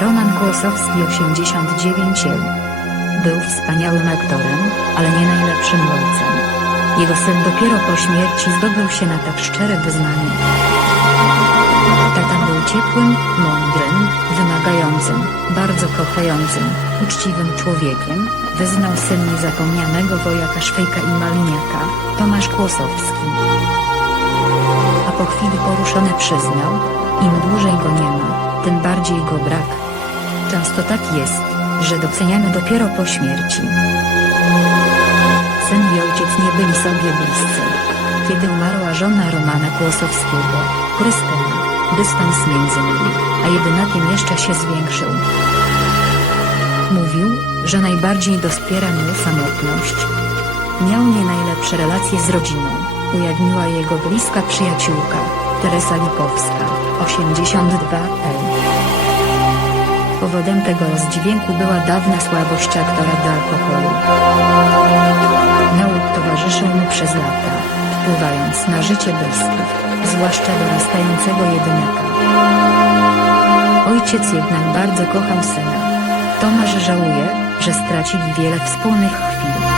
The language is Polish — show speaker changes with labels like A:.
A: Roman Kłosowski 89 L. Był wspaniałym aktorem, ale nie najlepszym ojcem. Jego syn dopiero po śmierci zdobył się na tak szczere wyznanie. Tata był ciepłym, mądrym, wymagającym, bardzo kochającym, uczciwym człowiekiem, wyznał syn niezapomnianego wojaka Szwejka i Maliniaka, Tomasz Kłosowski. A po chwili poruszony przyznał, im dłużej go nie ma, tym bardziej go brak. Często tak jest, że doceniamy dopiero po śmierci. Syn i ojciec nie byli sobie bliscy. Kiedy umarła żona Romana Kłosowskiego, Krystyna, dystans między nimi, a jedynakiem jeszcze się zwiększył. Mówił, że najbardziej dospiera mu samotność. Miał nie najlepsze relacje z rodziną, ujawniła jego bliska przyjaciółka, Teresa Lipowska, 82 L. Powodem tego rozdźwięku była dawna słabość aktora do alkoholu. Nauk towarzyszył mu przez lata, wpływając na życie bliskich, zwłaszcza dorastającego jedynaka. Ojciec jednak bardzo kochał syna. Tomasz żałuje, że stracili wiele wspólnych chwil.